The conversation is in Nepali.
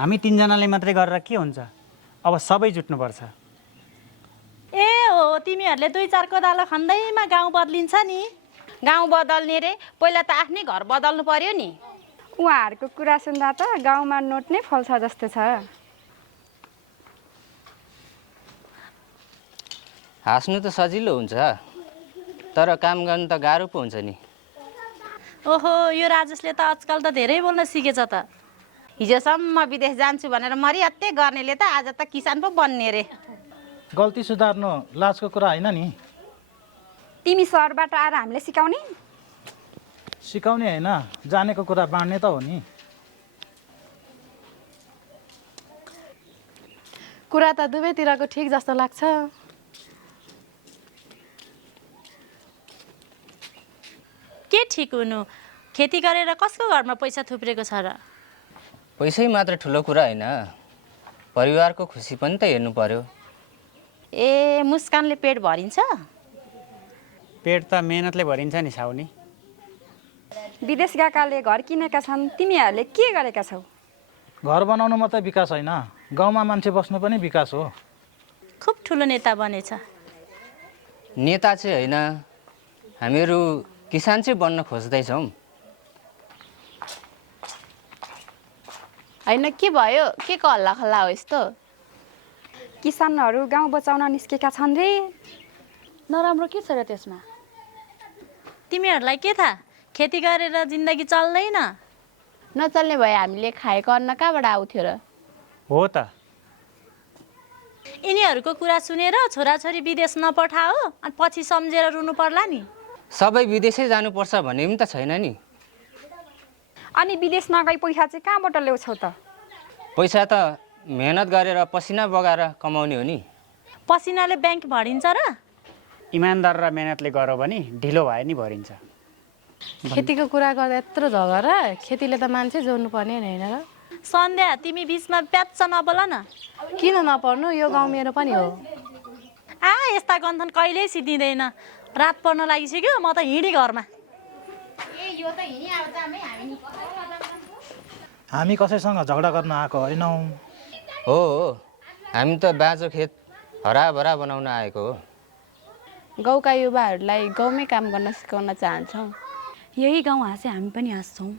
हामी तीनजनाले मात्रै गरेर के हुन्छ? अब सबै जुट्नुपर्छ। ए हो, तिमीहरूले 2-4 कोदालो खन्दैमा गाउँ बदलिन्छ नि। गाउँ बदल्ने रे, पहिला त आफ्नै घर बदल्नु पर्यो नि। उहाँहरूको कुरा सुन्दा त गाउँमा नोट नै फल्छ जस्तो छ। हाँस्नु त सजिलो हुन्छ, तर काम गर्नु त गाह्रो पो हुन्छ नि। ओहो, यो राजेशले त आजकल त धेरै बोल्न सिकेछ त। हिजोसम्म विदेश जान्छु भनेर मरिहत्ते गर्नेले त आज त किसान पो बन्ने रे। गल्ती सुधार्नु लाजको कुरा होइन नि। तिमी सहरबाट आएर हामीले सिकाउने? सिकाउने होइन, जानेको कुरा बाँड्ने त हो नि। कुरा त दुवैतिरको ठिक जस्तो लाग्छ। के ठिक हुनु? खेती गरेर कसको घरमा पैसा थुप्रेको छ र? पैसै मात्र ठुलो कुरा होइन, परिवारको खुसी पनि त हेर्नु पर्यो। ए मुस्कानले पेट भरिन्छ? पेट त मेहनतले भरिन्छ नि साउनी। विदेश गएकाले घर किनेका छन्, तिमीहरूले के गरेका छौ? घर बनाउनु मात्रै विकास होइन, गाउँमा मान्छे बस्नु पनि विकास हो। खुब ठुलो नेता बनेछ। नेता चाहिँ होइन, हामीहरू किसान चाहिँ बन्न खोज्दैछौँ। होइन, के भयो? के को हल्ला खल्ला हो यस्तो? किसानहरू गाउँ बचाउन निस्केका छन् रे। नराम्रो के छ र त्यसमा? तिमीहरूलाई के थाहा, खेती गरेर जिन्दगी चल्दैन? नचल्ने भए हामीले खाएको अन्न कहाँबाट आउँथ्यो र? हो त। यिनीहरूको कुरा सुनेर छोराछोरी विदेश नपठाओ अनि पछि सम्झेर रुनु पर्ला नि। सबै विदेशै जानुपर्छ भन्ने पनि त छैन नि। अनि विदेश नगई पैसा चाहिँ कहाँबाट ल्याउँछौ त? पैसा त मेहनत गरेर पसिना बगाएर कमाउने हो नि। पसिनाले ब्याङ्क भरिन्छ र? इमान्दार र मेहनतले गरौ भने ढिलो भए नि भरिन्छ। खेतीको कुरा गर्दा यत्रो झगडा, खेतीले त मान्छे जोड्नु पर्ने होइन र? सन्ध्या, तिमी बिचमा प्याच्च नबोल न। किन नपर्नु? यो गाउँ मेरो पनि हो। यस्ता गन्थन कहिल्यै सिद्धिँदैन। रात पर्न लागिसक्यो, म त हिँडेँ घरमा। हामी कसैसँग झगडा गर्न आएको होइनौँ। हो, हामी त बाँझो खेत हराभरा बनाउन आएको हो। गाउँका युवाहरूलाई गाउँमै काम गर्न सिकाउन चाहन्छौँ। यही गाउँ हाँसे हामी पनि हाँस्छौँ।